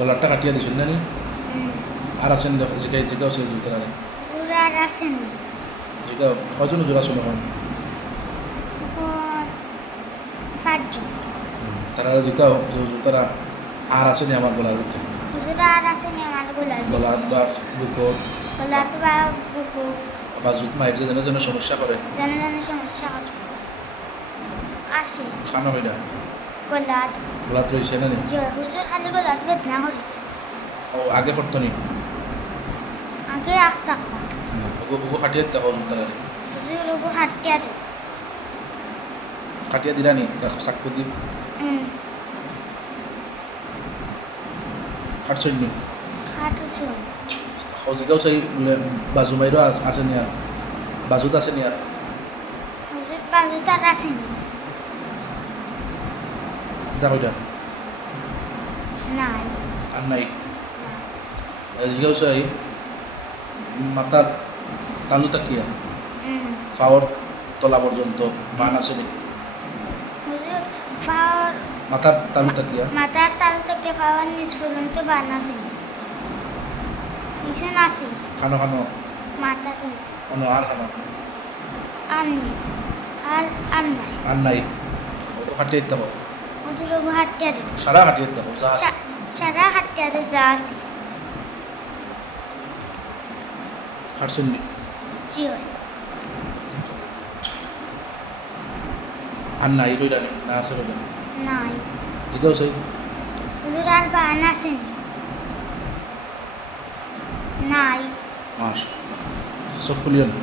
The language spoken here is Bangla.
গলারটা কাটিয়ে দিছেন না নি আর আছেন দেখো জিগাই জিগাও সেই জুতারা হুজুর আর আছেন জিগাও কজন হুজুর আসুন এখন পাঁচজন তারা জিগাও যে জুতারা আর আসেনি আমার গলার ভিতরে হুজুর আর আছেন আমার গোলার গলা বা বুকত গোলাত বা বুকু বা জুত মাইটে যেন যেন সমস্যা করে জানে জানে সমস্যা হয় আসে খানো হইনা গোলাত গলাত রয়েছে না নি হুজুর খালি গোলাত বেদনা হরি ও আগে করতো নি আগে আঁকতা আঁকতা ওগো ওগো কাটিয়ে দেখো জুতারা হুজুর ওগো হাঁটিয়া দেয় কাটিয়ে দিলা নি চাকু দি কাটছেন নি হাঁটুছে জিগাও সেই বাজু মাইরও আছে নি আর বাজুত আছে নি আর হুজুর বাজু তার আসেনি কিতা কইটা নাই আর নাই জিগাও সেই মাথার তালু তাকিয়া পাওয়ার তলা পর্যন্ত মান আছে নি হুজুর পাওয়ার মাথার তালু তাকিয়া মাথার তাল থেকে পাওয়ার নিচ পর্যন্ত বান আসেনি ভীষণ আসে খানো খানো মাথা তো অন্য আর খানো আর নেই আর আর নাই আর নাই ওগো কাটিয়ে দিতে হবে হুজুর ওগো হাঁটিয়া দেয় সারা কাটিয়ে দিতে হবে যা আছে সারা হাঁটিয়া দেয় যা আছে কাটছেন নি কি হয় আর নাই কইরা নি না আছে কইরা নাই জিগাও সেই হুজুর আর বান আসেনি নাই মাস সব খুলিও না